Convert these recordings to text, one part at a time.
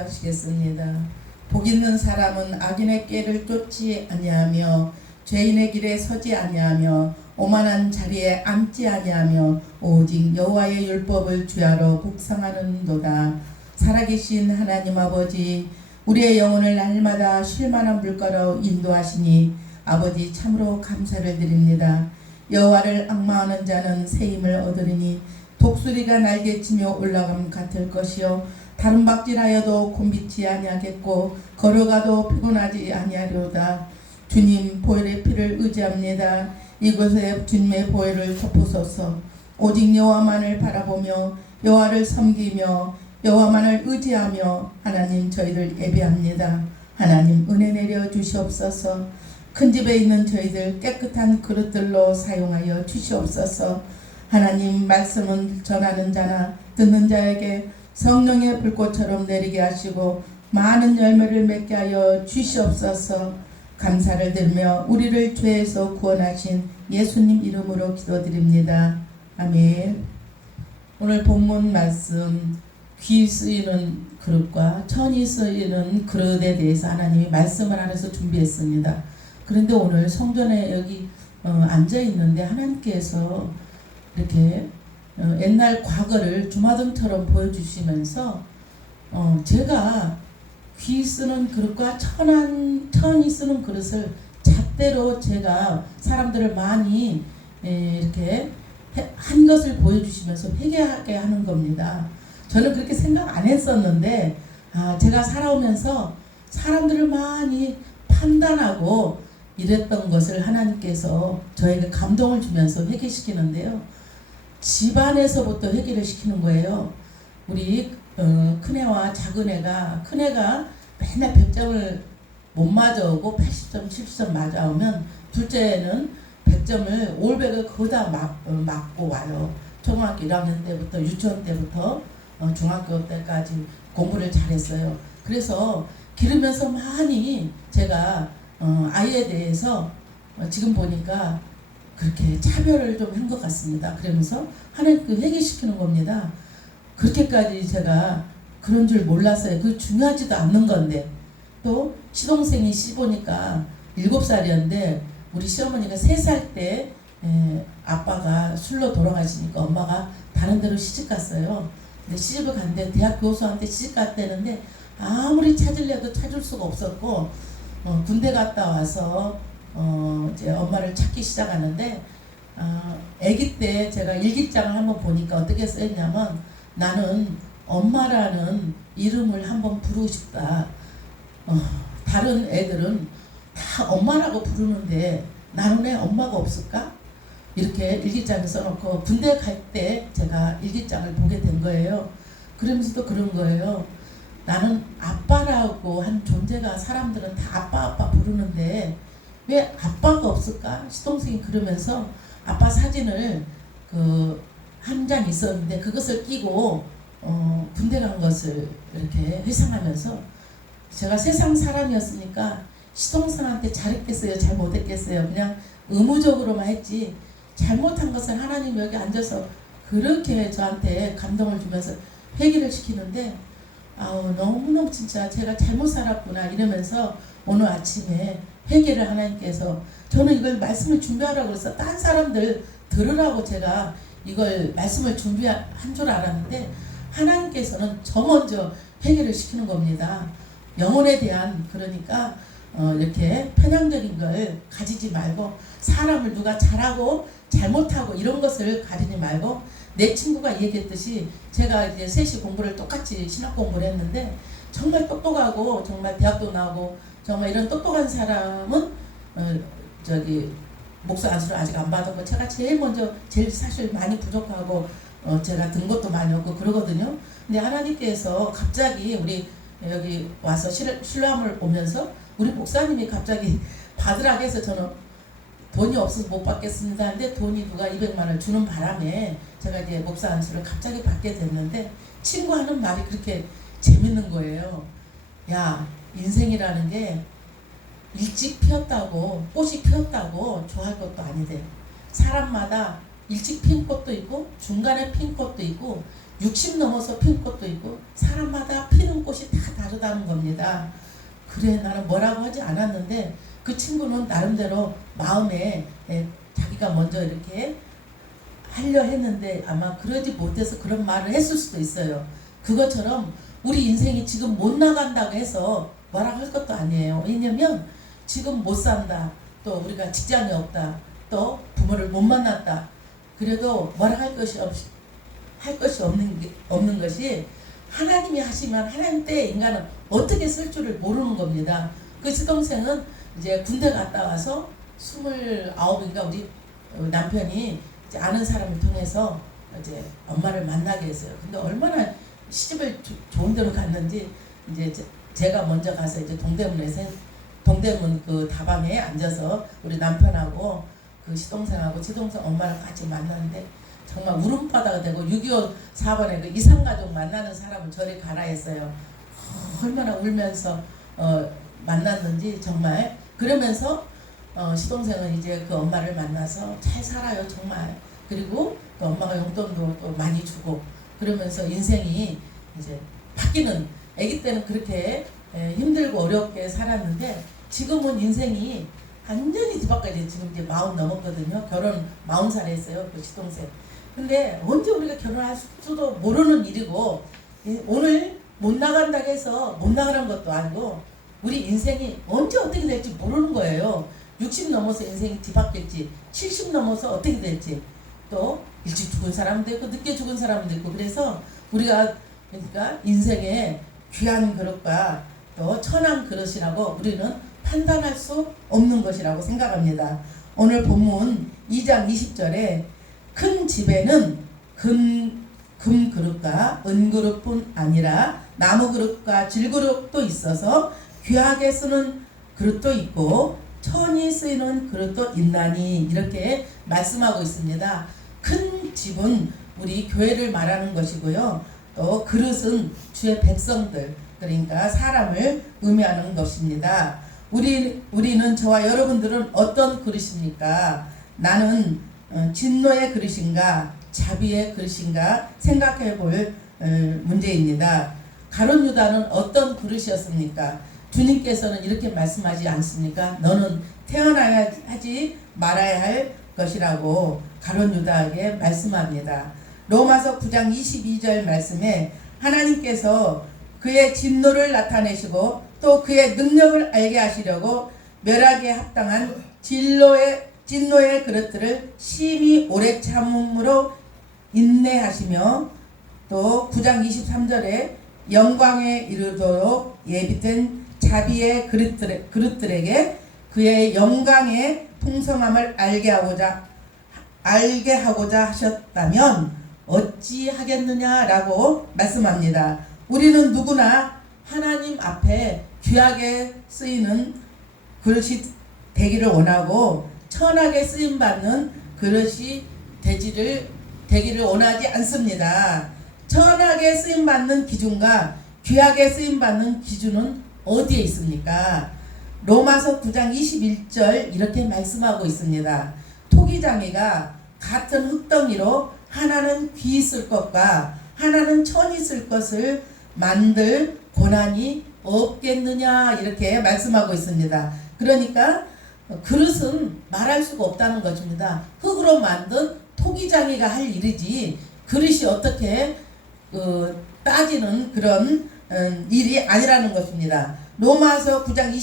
기도하시겠습니다. 복 있는 사람은 악인의 꾀를 쫓지 아니하며 죄인의 길에 서지 아니하며 오만한 자리에 앉지 아니하며 오직 여호와의 율법을 주야로 묵상하는도다. 살아계신 하나님 아버지, 우리의 영혼을 날마다 쉴만한 물가로 인도하시니 아버지 참으로 감사를 드립니다. 여호와를 앙마하는 자는 새 힘을 얻으리니 독수리가 날개치며 올라감 같을 것이요 다른 박질하여도 곤비치 아니하겠고 걸어가도 피곤하지 아니하리로다. 주님 보혈의 피를 의지합니다. 이곳에 주님의 보혈을 덮으소서. 오직 여호와만을 바라보며 여호와를 섬기며 여호와만을 의지하며 하나님 저희를 예배합니다. 하나님 은혜 내려 주시옵소서. 큰 집에 있는 저희들 깨끗한 그릇들로 사용하여 주시옵소서. 하나님 말씀은 전하는 자나 듣는 자에게 성령의 불꽃처럼 내리게 하시고 많은 열매를 맺게 하여 주시옵소서. 감사를 드리며 우리를 죄에서 구원하신 예수님 이름으로 기도드립니다. 아멘. 오늘 본문 말씀 귀 쓰이는 그릇과 천이 쓰이는 그릇에 대해서 하나님이 말씀을 하면서 준비했습니다. 그런데 오늘 성전에 여기 앉아 있는데 하나님께서 이렇게 옛날 과거를 주마등처럼 보여주시면서 제가 귀 쓰는 그릇과 천이 쓰는 그릇을 잣대로 제가 사람들을 많이 이렇게 한 것을 보여주시면서 회개하게 하는 겁니다. 저는 그렇게 생각 안 했었는데 제가 살아오면서 사람들을 많이 판단하고 이랬던 것을 하나님께서 저에게 감동을 주면서 회개시키는데요. 집안에서부터 회개를 시키는 거예요. 우리 큰애와 작은애가, 큰애가 맨날 100점을 못 맞아오고 80점, 70점 맞아오면 둘째는 100점을 올백을 거기다 맞고 와요. 초등학교 1학년 때부터 유치원 때부터 중학교 때까지 공부를 잘했어요. 그래서 기르면서 많이 제가 아이에 대해서 지금 보니까 그렇게 차별을 좀 한 것 같습니다. 그러면서 하나님 회개시키는 겁니다. 그렇게까지 제가 그런 줄 몰랐어요. 그게 중요하지도 않는 건데. 또 시동생이 시보니까 7살이었는데 우리 시어머니가 3살 때 아빠가 술로 돌아가시니까 엄마가 다른 데로 시집갔어요. 근데 시집을 갔는데 대학 교수한테 시집 갔다는데 아무리 찾으려도 찾을 수가 없었고 군대 갔다 와서 이제 엄마를 찾기 시작하는데 아기 때 제가 일기장을 한번 보니까 어떻게 써있냐면 나는 엄마라는 이름을 한번 부르고 싶다. 다른 애들은 다 엄마라고 부르는데 나는 왜 엄마가 없을까? 이렇게 일기장에 써놓고 군대 갈 때 제가 일기장을 보게 된 거예요. 그러면서도 그런 거예요. 나는 아빠라고 한 존재가 사람들은 다 아빠 부르는데 왜 아빠가 없을까? 시동생이 그러면서 아빠 사진을 한 장 있었는데 그것을 끼고 군대 간 것을 이렇게 회상하면서 제가 세상 사람이었으니까 시동생한테 잘했겠어요? 잘 못했겠어요? 그냥 의무적으로만 했지 잘못한 것을 하나님 여기 앉아서 그렇게 저한테 감동을 주면서 회개를 시키는데 너무너무 진짜 제가 잘못 살았구나 이러면서 오늘 아침에 회개를 하나님께서 저는 이걸 말씀을 준비하라고 그래서 딴 사람들 들으라고 제가 이걸 말씀을 준비한 줄 알았는데 하나님께서는 저 먼저 회개를 시키는 겁니다. 영혼에 대한 그러니까 이렇게 편향적인 걸 가지지 말고 사람을 누가 잘하고 잘못하고 이런 것을 가리지 말고 내 친구가 얘기했듯이 제가 이제 셋이 공부를 똑같이 신학 공부를 했는데 정말 똑똑하고 정말 대학도 나오고 정말 이런 똑똑한 사람은 목사 안수를 아직 안 받았고 제가 제일 사실 많이 부족하고 제가 든 것도 많이 없고 그러거든요. 근데 하나님께서 갑자기 우리 여기 와서 신뢰함을 오면서 우리 목사님이 갑자기 받으라고 해서 저는 돈이 없어서 못 받겠습니다. 근데 돈이 누가 200만 원을 주는 바람에 제가 이제 목사 안수를 갑자기 받게 됐는데 친구 하는 말이 그렇게 재밌는 거예요. 야, 인생이라는 게 일찍 피었다고 꽃이 피었다고 좋아할 것도 아니대. 사람마다 일찍 핀 꽃도 있고 중간에 핀 꽃도 있고 60 넘어서 핀 꽃도 있고 사람마다 피는 꽃이 다 다르다는 겁니다. 그래 나는 뭐라고 하지 않았는데 그 친구는 나름대로 마음에 자기가 먼저 이렇게 하려 했는데 아마 그러지 못해서 그런 말을 했을 수도 있어요. 그것처럼 우리 인생이 지금 못 나간다고 해서 뭐라고 할 것도 아니에요. 왜냐면 지금 못 산다, 또 우리가 직장이 없다, 또 부모를 못 만났다, 그래도 뭐라 할 것이 없는 것이 하나님이 하시면 하나님 때에 인간은 어떻게 쓸 줄을 모르는 겁니다. 그 시동생은 이제 군대 갔다 와서 29인가 우리 남편이 이제 아는 사람을 통해서 이제 엄마를 만나게 했어요. 근데 얼마나 시집을 좋은 데로 갔는지 이제 제가 먼저 가서 이제 동대문 그 다방에 앉아서 우리 남편하고 그 시동생하고 시동생 엄마를 같이 만났는데 정말 울음바다가 되고 6.25 4번에 그 이산가족 만나는 사람을 저리 가라 했어요. 얼마나 울면서 만났는지 정말. 그러면서 시동생은 이제 그 엄마를 만나서 잘 살아요 정말. 그리고 또 엄마가 용돈도 또 많이 주고 그러면서 인생이 이제 바뀌는, 아기 때는 그렇게 힘들고 어렵게 살았는데 지금은 인생이 완전히 뒤바뀌어서 지금 이제 40 넘었거든요. 결혼 40살에 했어요 그 시동생. 근데 언제 우리가 결혼할 수도 모르는 일이고 오늘 못 나간다고 해서 못 나가는 것도 아니고 우리 인생이 언제 어떻게 될지 모르는 거예요. 60 넘어서 인생이 뒤바뀔지 70 넘어서 어떻게 될지, 또 일찍 죽은 사람도 있고 늦게 죽은 사람도 있고, 그래서 우리가 그러니까 인생의 귀한 그릇과 또 천한 그릇이라고 우리는 판단할 수 없는 것이라고 생각합니다. 오늘 본문 2장 20절에 큰 집에는 금 그릇과 은 그릇뿐 아니라 나무 그릇과 질 그릇도 있어서 귀하게 쓰는 그릇도 있고 천이 쓰이는 그릇도 있나니, 이렇게 말씀하고 있습니다. 큰 집은 우리 교회를 말하는 것이고요. 또 그릇은 주의 백성들, 그러니까 사람을 의미하는 것입니다. 우리는, 저와 여러분들은 어떤 그릇입니까? 나는 진노의 그릇인가 자비의 그릇인가 생각해 볼 문제입니다. 가룟 유다는 어떤 그릇이었습니까? 주님께서는 이렇게 말씀하지 않습니까? 너는 태어나야 하지 말아야 할 것이라고 가룟 유다에게 말씀합니다. 로마서 9장 22절 말씀에 하나님께서 그의 진노를 나타내시고 또 그의 능력을 알게 하시려고 멸하기에 합당한 진노의 그릇들을 심히 오래 참음으로 인내하시며, 또 9장 23절에 영광에 이르도록 예비된 자비의 그릇들에게 그의 영광의 풍성함을 알게 하고자 하셨다면 어찌 하겠느냐라고 말씀합니다. 우리는 누구나 하나님 앞에 귀하게 쓰이는 그릇이 되기를 원하고 천하게 쓰임받는 그릇이 되기를 원하지 않습니다. 천하게 쓰임받는 기준과 귀하게 쓰임받는 기준은 어디에 있습니까? 로마서 9장 21절 이렇게 말씀하고 있습니다. 토기장이가 같은 흙덩이로 하나는 귀 쓸 것과 하나는 천이 쓸 것을 만들 고난이 없겠느냐, 이렇게 말씀하고 있습니다. 그러니까 그릇은 말할 수가 없다는 것입니다. 흙으로 만든 토기장이가 할 일이지 그릇이 어떻게 따지는 그런 일이 아니라는 것입니다. 로마서 9장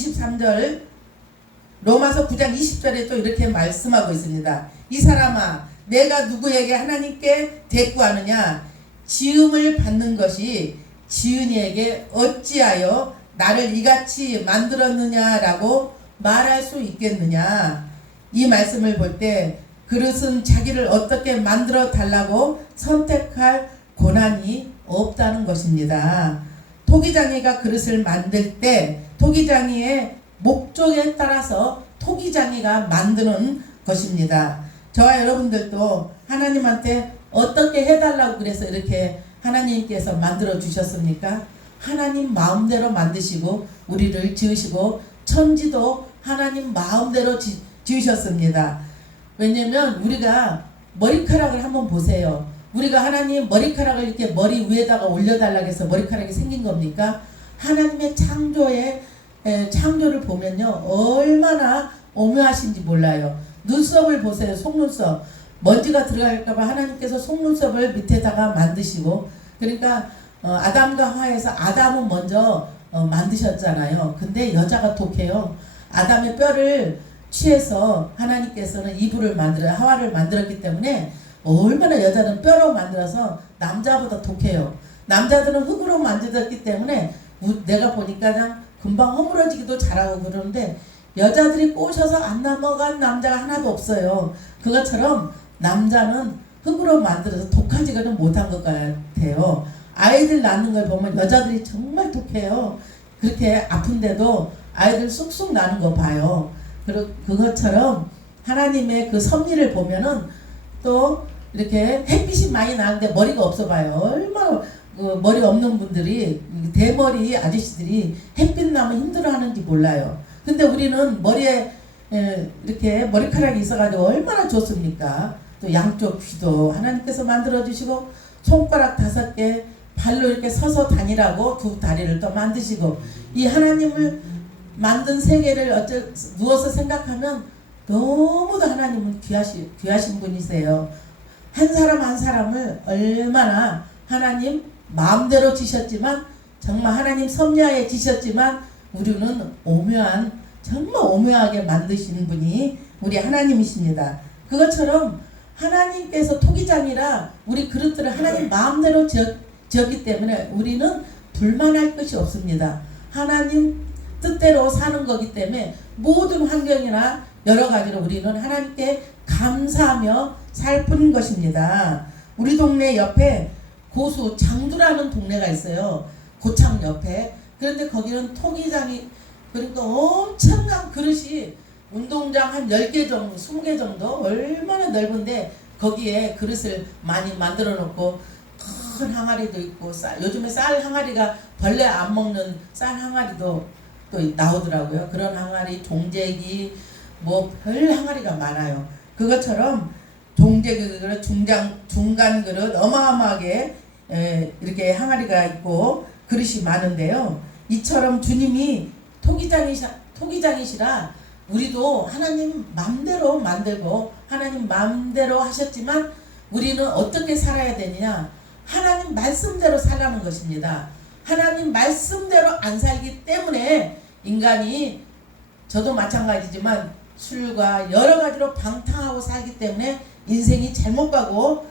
20절에 또 이렇게 말씀하고 있습니다. 이 사람아, 내가 누구에게 하나님께 대꾸하느냐? 지음을 받는 것이 지은이에게 어찌하여 나를 이같이 만들었느냐라고 말할 수 있겠느냐? 이 말씀을 볼 때 그릇은 자기를 어떻게 만들어 달라고 선택할 고난이 없다는 것입니다. 토기장이가 그릇을 만들 때 토기장이의 목적에 따라서 토기장이가 만드는 것입니다. 저와 여러분들도 하나님한테 어떻게 해달라고 그래서 이렇게 하나님께서 만들어 주셨습니까? 하나님 마음대로 만드시고 우리를 지으시고 천지도 하나님 마음대로 지으셨습니다. 왜냐면 우리가 머리카락을 한번 보세요. 우리가 하나님 머리카락을 이렇게 머리 위에다가 올려달라고 해서 머리카락이 생긴 겁니까? 하나님의 창조를 보면요, 얼마나 오묘하신지 몰라요. 눈썹을 보세요. 속눈썹. 먼지가 들어갈까봐 하나님께서 속눈썹을 밑에다가 만드시고, 그러니까 아담과 하와에서 아담은 먼저 만드셨잖아요. 근데 여자가 독해요. 아담의 뼈를 취해서 하나님께서는 이브를 하와를 만들었기 때문에 얼마나 여자는 뼈로 만들어서 남자보다 독해요. 남자들은 흙으로 만들었기 때문에 내가 보니까 그냥 금방 허물어지기도 잘하고 그러는데, 여자들이 꼬셔서 안 넘어간 남자가 하나도 없어요. 그것처럼 남자는 흙으로 만들어서 독하지가 못한 것 같아요. 아이들 낳는 걸 보면 여자들이 정말 독해요. 그렇게 아픈데도 아이들 쑥쑥 나는 거 봐요. 그것처럼 하나님의 그 섭리를 보면은 또 이렇게 햇빛이 많이 나는데 머리가 없어 봐요. 얼마나 머리 없는 분들이, 대머리 아저씨들이 햇빛 나면 힘들어 하는지 몰라요. 근데 우리는 머리에 이렇게 머리카락이 있어가지고 얼마나 좋습니까? 또 양쪽 귀도 하나님께서 만들어주시고, 손가락 5개, 발로 이렇게 서서 다니라고 2 다리를 또 만드시고, 이 하나님을 만든 세계를 누워서 생각하면 너무도 하나님은 귀하신 분이세요. 한 사람 한 사람을 얼마나 하나님 마음대로 지셨지만, 정말 하나님 섭리하에 지셨지만, 우리는 정말 오묘하게 만드시는 분이 우리 하나님이십니다. 그것처럼 하나님께서 토기장이라 우리 그릇들을 하나님 마음대로 지었기 때문에 우리는 불만할 것이 없습니다. 하나님 뜻대로 사는 거기 때문에 모든 환경이나 여러 가지로 우리는 하나님께 감사하며 살 뿐인 것입니다. 우리 동네 옆에 고수 장두라는 동네가 있어요. 고창 옆에. 그런데 거기는 토기장이, 그러니까 엄청난 그릇이 운동장 한 10개 정도, 20개 정도, 얼마나 넓은데 거기에 그릇을 많이 만들어 놓고, 큰 항아리도 있고, 요즘에 쌀 항아리가 벌레 안 먹는 쌀 항아리도 또 나오더라고요. 그런 항아리, 종재기, 뭐 별 항아리가 많아요. 그것처럼 종재기 그릇, 중간 그릇 어마어마하게 이렇게 항아리가 있고 그릇이 많은데요. 이처럼 주님이 토기장이시라 우리도 하나님 맘대로 만들고 하나님 맘대로 하셨지만, 우리는 어떻게 살아야 되느냐? 하나님 말씀대로 살라는 것입니다. 하나님 말씀대로 안 살기 때문에 인간이, 저도 마찬가지지만 술과 여러 가지로 방탕하고 살기 때문에 인생이 잘못 가고,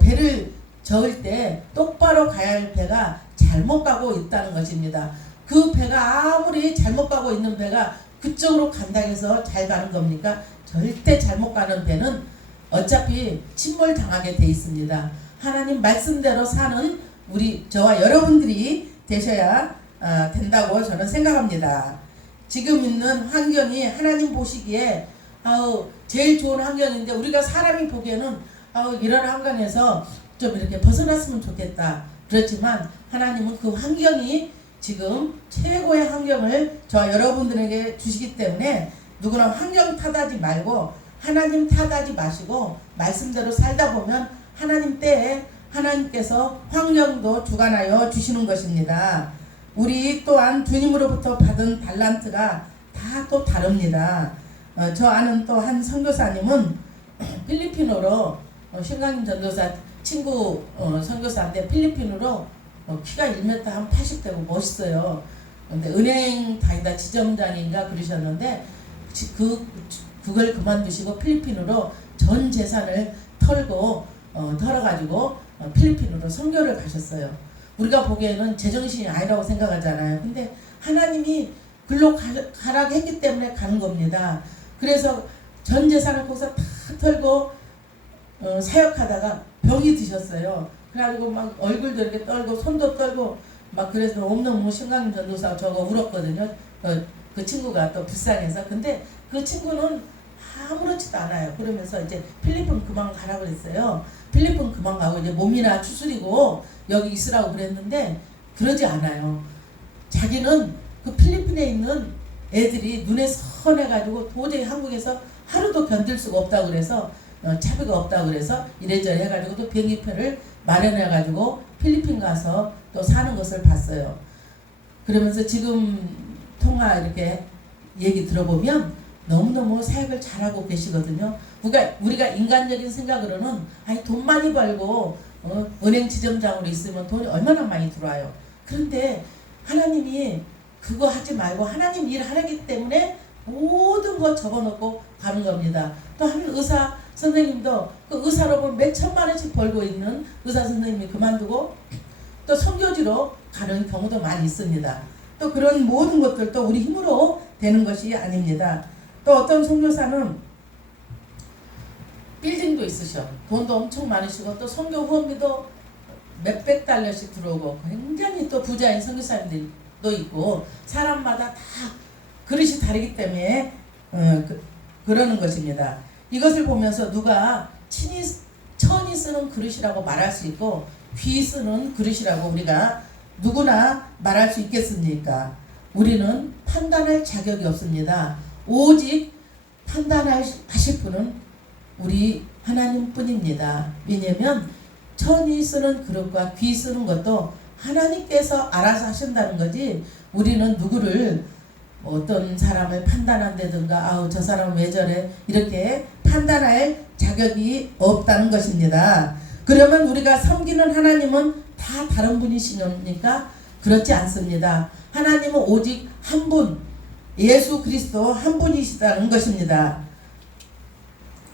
배를 저을 때 똑바로 가야 할 배가 잘못 가고 있다는 것입니다. 그 배가 아무리 잘못 가고 있는 배가 그쪽으로 간다고 해서 잘 가는 겁니까? 절대 잘못 가는 배는 어차피 침몰당하게 돼 있습니다. 하나님 말씀대로 사는 저와 여러분들이 되셔야 된다고 저는 생각합니다. 지금 있는 환경이 하나님 보시기에 제일 좋은 환경인데, 우리가 사람이 보기에는 이런 환경에서 좀 이렇게 벗어났으면 좋겠다. 그렇지만 하나님은 그 환경이 지금 최고의 환경을 저와 여러분들에게 주시기 때문에 누구나 환경 탓하지 말고 하나님 탓하지 마시고 말씀대로 살다 보면 하나님 때에 하나님께서 환경도 주관하여 주시는 것입니다. 우리 또한 주님으로부터 받은 달란트가 다 또 다릅니다. 저 아는 또 한 선교사님은 필리핀어로, 신강림 전도사 친구 선교사인데 필리핀으로 키가 1m 한 80되고 멋있어요. 근데 은행 다니다 지점장인가 그러셨는데, 그걸 그만두시고 필리핀으로 전 재산을 털어가지고 필리핀으로 선교를 가셨어요. 우리가 보기에는 제정신이 아니라고 생각하잖아요. 근데 하나님이 글로 가라고 했기 때문에 가는 겁니다. 그래서 전 재산을 거기서 다 털고 사역하다가 병이 드셨어요. 그래가지고 막 얼굴도 이렇게 떨고 손도 떨고 막, 그래서 너무너무 신강림 전도사 저거 울었거든요. 그 친구가 또 불쌍해서. 근데 그 친구는 아무렇지도 않아요. 그러면서 이제 필리핀 그만 가라 그랬어요. 필리핀 그만 가고 이제 몸이나 추스리고 여기 있으라고 그랬는데, 그러지 않아요. 자기는 그 필리핀에 있는 애들이 눈에 선해가지고 도저히 한국에서 하루도 견딜 수가 없다고 그래서 차비가 없다 그래서 이래저래 해가지고 또 비행기표를 마련해가지고 필리핀 가서 또 사는 것을 봤어요. 그러면서 지금 통화 이렇게 얘기 들어보면 너무너무 사역을 잘하고 계시거든요. 우리가 인간적인 생각으로는 아니 돈 많이 벌고 은행 지점장으로 있으면 돈이 얼마나 많이 들어와요. 그런데 하나님이 그거 하지 말고 하나님 일 하기 때문에 모든 거 접어놓고 가는 겁니다. 또 한 의사 선생님도 그 의사로 보면 몇 천만 원씩 벌고 있는 의사 선생님이 그만두고 또 선교지로 가는 경우도 많이 있습니다. 또 그런 모든 것들도 우리 힘으로 되는 것이 아닙니다. 또 어떤 선교사는 빌딩도 있으셔. 돈도 엄청 많으시고 또 선교 후원비도 몇백 달러씩 들어오고 굉장히 또 부자인 선교사님들도 있고 사람마다 다 그릇이 다르기 때문에 그러는 것입니다. 이것을 보면서 누가 천이 쓰는 그릇이라고 말할 수 있고 귀 쓰는 그릇이라고 우리가 누구나 말할 수 있겠습니까? 우리는 판단할 자격이 없습니다. 오직 판단하실 분은 우리 하나님뿐입니다. 왜냐하면 천이 쓰는 그릇과 귀 쓰는 것도 하나님께서 알아서 하신다는 거지 우리는 누구를 어떤 사람을 판단한다든가 아우 저 사람 왜 저래 이렇게 판단할 자격이 없다는 것입니다. 그러면 우리가 섬기는 하나님은 다 다른 분이시니까 그렇지 않습니다. 하나님은 오직 한 분, 예수 그리스도 한 분이시다는 것입니다.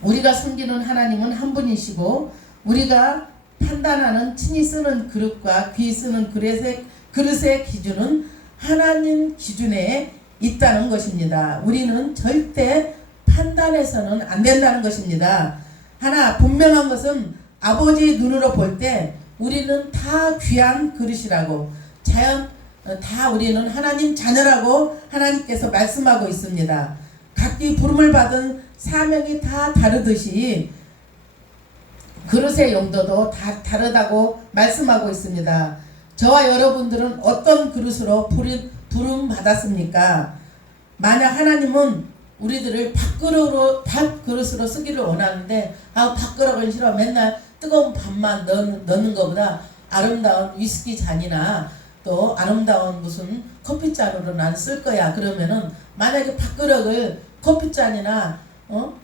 우리가 섬기는 하나님은 한 분이시고 우리가 판단하는 친히 쓰는 그릇과 귀 쓰는 그릇의 기준은 하나님 기준에 있다는 것입니다. 우리는 절대 판단해서는 안 된다는 것입니다. 하나 분명한 것은 아버지 눈으로 볼 때 우리는 다 귀한 그릇이라고 다 우리는 하나님 자녀라고 하나님께서 말씀하고 있습니다. 각기 부름을 받은 사명이 다 다르듯이 그릇의 용도도 다 다르다고 말씀하고 있습니다. 저와 여러분들은 어떤 그릇으로 부름 받았습니까? 만약 하나님은 우리들을 밥그릇으로 쓰기를 원하는데 밥그릇은 싫어. 맨날 뜨거운 밥만 넣는 것보다 아름다운 위스키 잔이나 또 아름다운 무슨 커피잔으로 난 쓸 거야. 그러면은 만약에 밥그릇을 커피잔이나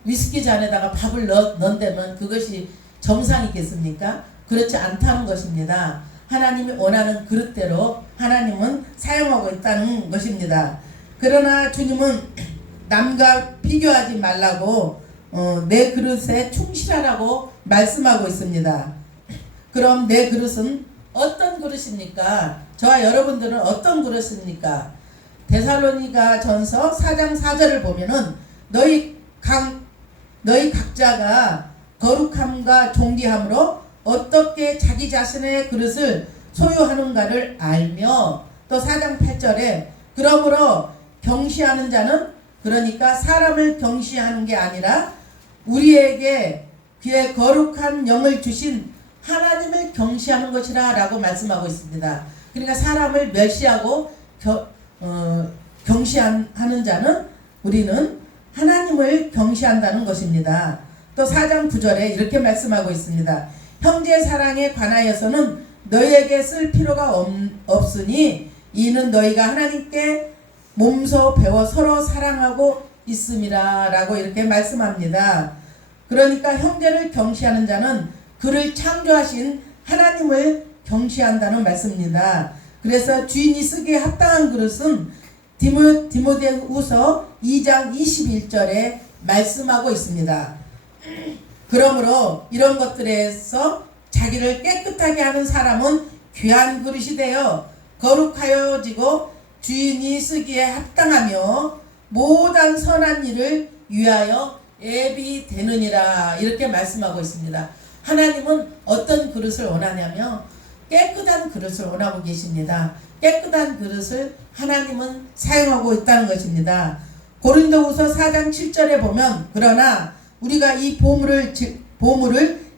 위스키 잔에다가 밥을 넣는다면 그것이 정상이겠습니까? 그렇지 않다는 것입니다. 하나님이 원하는 그릇대로 하나님은 사용하고 있다는 것입니다. 그러나 주님은 남과 비교하지 말라고 내 그릇에 충실하라고 말씀하고 있습니다. 그럼 내 그릇은 어떤 그릇입니까? 저와 여러분들은 어떤 그릇입니까? 데살로니가 전서 4장 4절을 보면은 너희 각자가 거룩함과 존귀함으로 어떻게 자기 자신의 그릇을 소유하는가를 알며 또 4장 8절에 그러므로 경시하는 자는 그러니까 사람을 경시하는 게 아니라 우리에게 그의 거룩한 영을 주신 하나님을 경시하는 것이라 라고 말씀하고 있습니다. 그러니까 사람을 멸시하고 경시하는 자는 우리는 하나님을 경시한다는 것입니다. 또 4장 9절에 이렇게 말씀하고 있습니다. 형제 사랑에 관하여서는 너희에게 쓸 필요가 없으니 이는 너희가 하나님께 몸소 배워 서로 사랑하고 있음이라 라고 이렇게 말씀합니다. 그러니까 형제를 경시하는 자는 그를 창조하신 하나님을 경시한다는 말씀입니다. 그래서 주인이 쓰기에 합당한 그릇은 디모데후서 2장 21절에 말씀하고 있습니다. 그러므로 이런 것들에서 자기를 깨끗하게 하는 사람은 귀한 그릇이 되어 거룩하여지고 주인이 쓰기에 합당하며 모든 선한 일을 위하여 예비되느니라 이렇게 말씀하고 있습니다. 하나님은 어떤 그릇을 원하냐면 깨끗한 그릇을 원하고 계십니다. 깨끗한 그릇을 하나님은 사용하고 있다는 것입니다. 고린도후서 4장 7절에 보면 그러나 우리가 이 보물을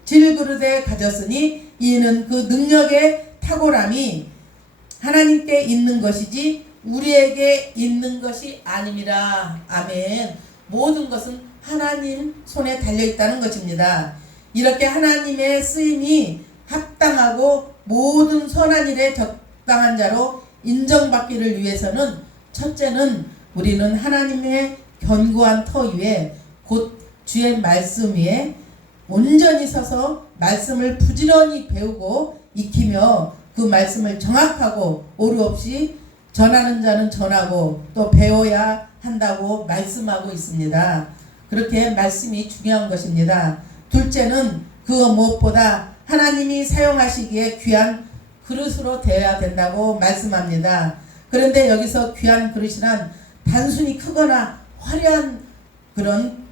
질그릇에 가졌으니 이는 그 능력의 탁월함이 하나님께 있는 것이지 우리에게 있는 것이 아님이라. 아멘. 모든 것은 하나님 손에 달려있다는 것입니다. 이렇게 하나님의 쓰임이 합당하고 모든 선한 일에 적당한 자로 인정받기를 위해서는 첫째는 우리는 하나님의 견고한 터 위에 곧 주의 말씀 위에 온전히 서서 말씀을 부지런히 배우고 익히며 그 말씀을 정확하고 오류 없이 전하는 자는 전하고 또 배워야 한다고 말씀하고 있습니다. 그렇게 말씀이 중요한 것입니다. 둘째는 그 무엇보다 하나님이 사용하시기에 귀한 그릇으로 되어야 된다고 말씀합니다. 그런데 여기서 귀한 그릇이란 단순히 크거나 화려한 그런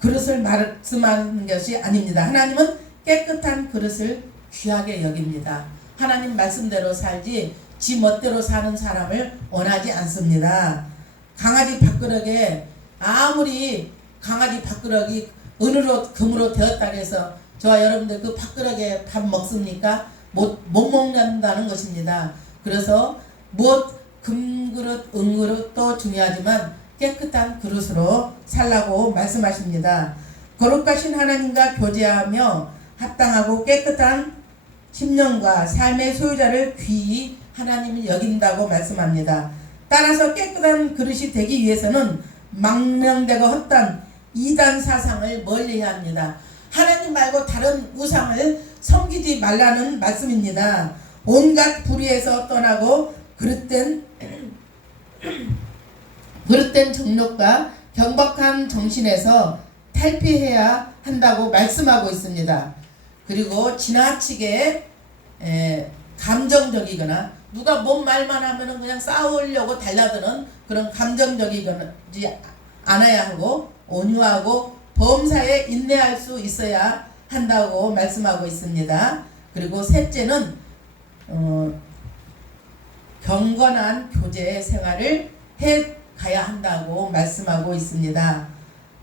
그릇을 말씀하는 것이 아닙니다. 하나님은 깨끗한 그릇을 귀하게 여깁니다. 하나님 말씀대로 살지 지 멋대로 사는 사람을 원하지 않습니다. 강아지 밥그릇에 아무리 강아지 밥그릇이 은으로 금으로 되었다 해서 저와 여러분들 그 밥그릇에 밥 먹습니까? 못 먹는다는 것입니다. 그래서 무엇 금그릇 은그릇도 중요하지만 깨끗한 그릇으로 살라고 말씀하십니다. 거룩하신 하나님과 교제하며 합당하고 깨끗한 심령과 삶의 소유자를 귀히 하나님이 여긴다고 말씀합니다. 따라서 깨끗한 그릇이 되기 위해서는 망명되고 헛된 이단 사상을 멀리해야 합니다. 하나님 말고 다른 우상을 섬기지 말라는 말씀입니다. 온갖 불의에서 떠나고 그릇된 정욕과 경박한 정신에서 탈피해야 한다고 말씀하고 있습니다. 그리고 지나치게 감정적이거나 누가 뭔 말만 하면은 그냥 싸우려고 달라드는 그런 감정적이지 않아야 하고 온유하고 범사에 인내할 수 있어야 한다고 말씀하고 있습니다. 그리고 셋째는 경건한 교제 생활을 해 가야 한다고 말씀하고 있습니다.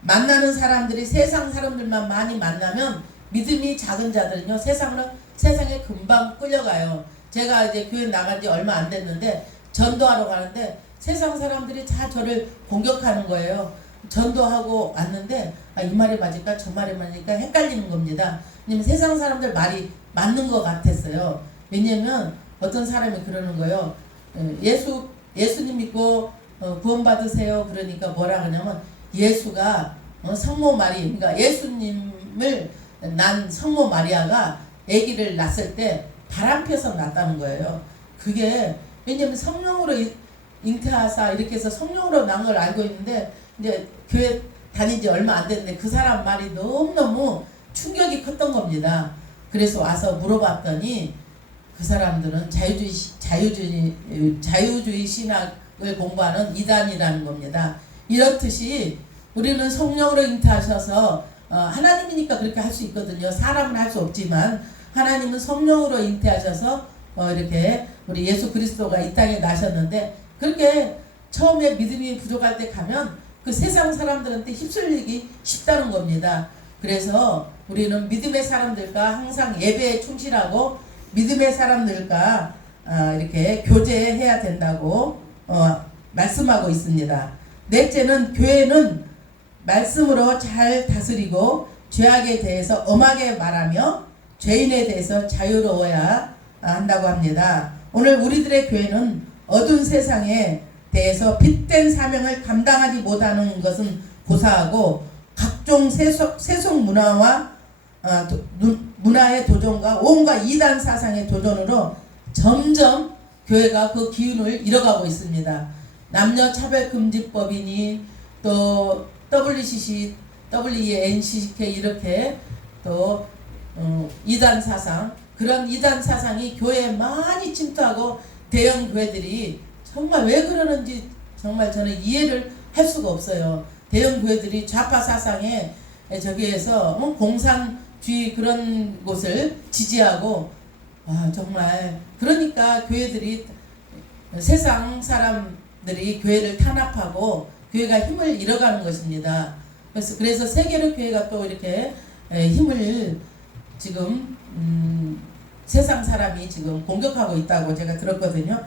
만나는 사람들이 세상 사람들만 많이 만나면 믿음이 작은 자들은요 세상에 금방 끌려가요. 제가 이제 교회 나간 지 얼마 안 됐는데 전도하러 가는데 세상 사람들이 다 저를 공격하는 거예요. 전도하고 왔는데 이 말이 맞을까 저 말이 맞을까 헷갈리는 겁니다. 왜냐면 세상 사람들 말이 맞는 것 같았어요. 왜냐면 어떤 사람이 그러는 거예요. 예수님 믿고 구원 받으세요. 그러니까 뭐라 하냐면 예수가 성모 마리 그러니까 예수님을 난 성모 마리아가 아기를 낳았을 때 바람 펴서 낳았다는 거예요. 그게 왜냐면 성령으로 잉태하사 이렇게 해서 성령으로 낳은 걸 알고 있는데 이제 교회 다닌 지 얼마 안 됐는데 그 사람 말이 너무너무 충격이 컸던 겁니다. 그래서 와서 물어봤더니 그 사람들은 자유주의 신학을 공부하는 이단이라는 겁니다. 이렇듯이 우리는 성령으로 잉태하셔서 하나님이니까 그렇게 할 수 있거든요. 사람은 할 수 없지만 하나님은 성령으로 잉태하셔서 이렇게 우리 예수 그리스도가 이 땅에 나셨는데 그렇게 처음에 믿음이 부족할 때 가면 그 세상 사람들한테 휩쓸리기 쉽다는 겁니다. 그래서 우리는 믿음의 사람들과 항상 예배에 충실하고 믿음의 사람들과 이렇게 교제해야 된다고 말씀하고 있습니다. 넷째는 교회는 말씀으로 잘 다스리고 죄악에 대해서 엄하게 말하며 죄인에 대해서 자유로워야 한다고 합니다. 오늘 우리들의 교회는 어두운 세상에 대해서 빛된 사명을 감당하지 못하는 것은 고사하고 각종 세속 문화와 문화의 도전과 온갖 이단 사상의 도전으로 점점 교회가 그 기운을 잃어가고 있습니다. 남녀차별금지법이니 또 WCC, WNCK 이렇게 또 이단 사상 그런 이단 사상이 교회에 많이 침투하고 대형 교회들이 정말 왜 그러는지 정말 저는 이해를 할 수가 없어요. 대형 교회들이 좌파 사상에 저기에서 공산주의 그런 곳을 지지하고 정말 그러니까 교회들이 세상 사람들이 교회를 탄압하고 교회가 힘을 잃어가는 것입니다. 그래서 세계로 교회가 또 이렇게 힘을 지금 세상 사람이 지금 공격하고 있다고 제가 들었거든요.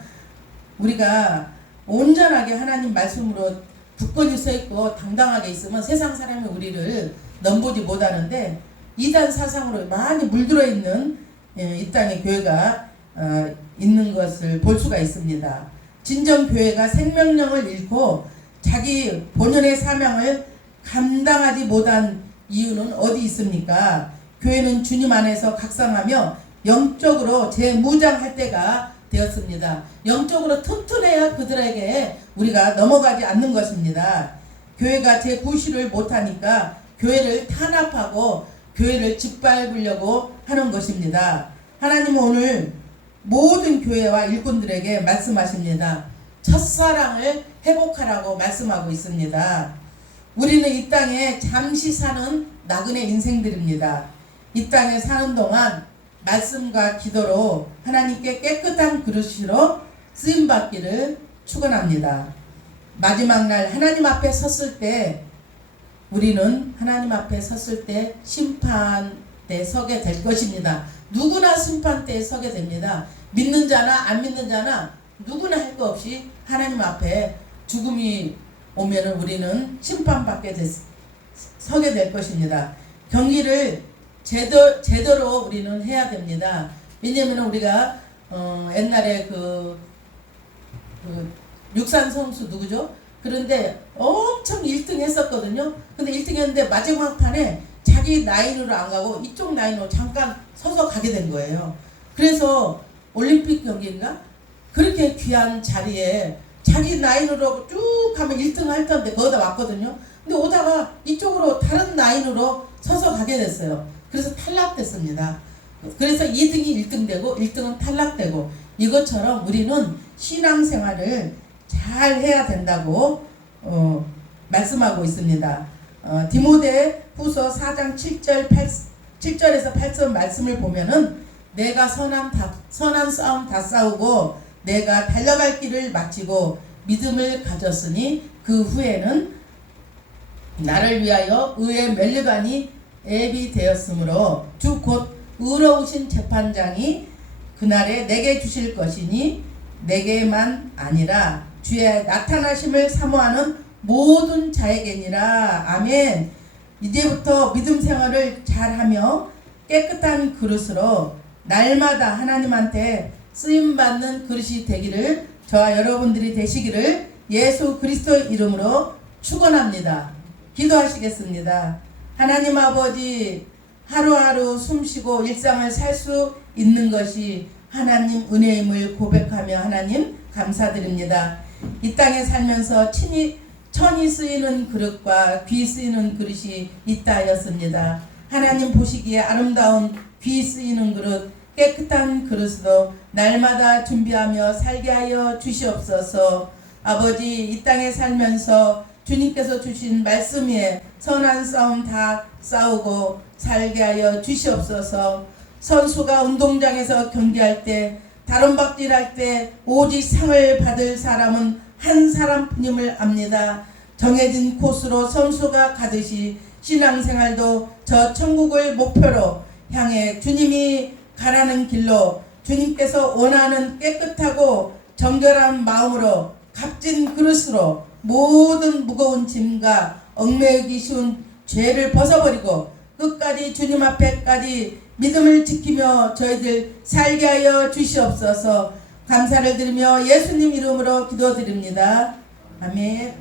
우리가 온전하게 하나님 말씀으로 굳건히 서 있고 당당하게 있으면 세상 사람이 우리를 넘보지 못하는데 이단 사상으로 많이 물들어 있는 이 땅의 교회가 있는 것을 볼 수가 있습니다. 진정 교회가 생명력을 잃고 자기 본연의 사명을 감당하지 못한 이유는 어디 있습니까? 교회는 주님 안에서 각성하며 영적으로 재무장할 때가 되었습니다. 영적으로 튼튼해야 그들에게 우리가 넘어가지 않는 것입니다. 교회가 제9시를 못하니까 교회를 탄압하고 교회를 짓밟으려고 하는 것입니다. 하나님은 오늘 모든 교회와 일꾼들에게 말씀하십니다. 첫사랑을 회복하라고 말씀하고 있습니다. 우리는 이 땅에 잠시 사는 나그네 인생들입니다. 이 땅에 사는 동안 말씀과 기도로 하나님께 깨끗한 그릇으로 쓰임받기를 축원합니다. 마지막 날 하나님 앞에 섰을 때 우리는 하나님 앞에 섰을 때 심판대에 서게 될 것입니다. 누구나 심판대에 서게 됩니다. 믿는 자나 안 믿는 자나 누구나 할 거 없이 하나님 앞에 죽음이 오면은 우리는 심판받게 서게 될 것입니다. 경기를 제대로 우리는 해야 됩니다. 왜냐면 우리가 옛날에 그 육산 선수 누구죠? 그런데 엄청 1등 했었거든요. 근데 1등 했는데 마지막 판에 자기 라인으로 안 가고 이쪽 라인으로 잠깐 서서 가게 된 거예요. 그래서 올림픽 경기인가? 그렇게 귀한 자리에 자기 라인으로 쭉 가면 1등 할 텐데 거기다 왔거든요. 근데 오다가 이쪽으로 다른 라인으로 서서 가게 됐어요. 그래서 탈락됐습니다. 그래서 2등이 1등 되고 1등은 탈락되고 이것처럼 우리는 신앙생활을 잘 해야 된다고 말씀하고 있습니다. 디모데 후서 4장 7절에서 8절 말씀을 보면은 내가 선한 싸움 다 싸우고 내가 달려갈 길을 마치고 믿음을 가졌으니 그 후에는 나를 위하여 의의 면류관이 예비되었으므로 주 곧 의로우신 재판장이 그날에 내게 주실 것이니 내게만 아니라 주의 나타나심을 사모하는 모든 자에게니라. 아멘. 이제부터 믿음 생활을 잘하며 깨끗한 그릇으로 날마다 하나님한테 쓰임받는 그릇이 되기를 저와 여러분들이 되시기를 예수 그리스도의 이름으로 축원합니다. 기도하시겠습니다. 하나님 아버지, 하루하루 숨쉬고 일상을 살 수 있는 것이 하나님 은혜임을 고백하며 하나님 감사드립니다. 이 땅에 살면서 천이 쓰이는 그릇과 귀 쓰이는 그릇이 있다 하였습니다. 하나님 보시기에 아름다운 귀 쓰이는 그릇, 깨끗한 그릇으로 날마다 준비하며 살게 하여 주시옵소서. 아버지, 이 땅에 살면서 주님께서 주신 말씀 위에 선한 싸움 다 싸우고 살게 하여 주시옵소서. 선수가 운동장에서 경기할 때 다름박질할 때 오직 상을 받을 사람은 한 사람뿐임을 압니다. 정해진 코스로 선수가 가듯이 신앙생활도 저 천국을 목표로 향해 주님이 가라는 길로 주님께서 원하는 깨끗하고 정결한 마음으로 값진 그릇으로 모든 무거운 짐과 얽매이기 쉬운 죄를 벗어버리고 끝까지 주님 앞에까지 믿음을 지키며 저희들 살게 하여 주시옵소서. 감사를 드리며 예수님 이름으로 기도드립니다. 아멘.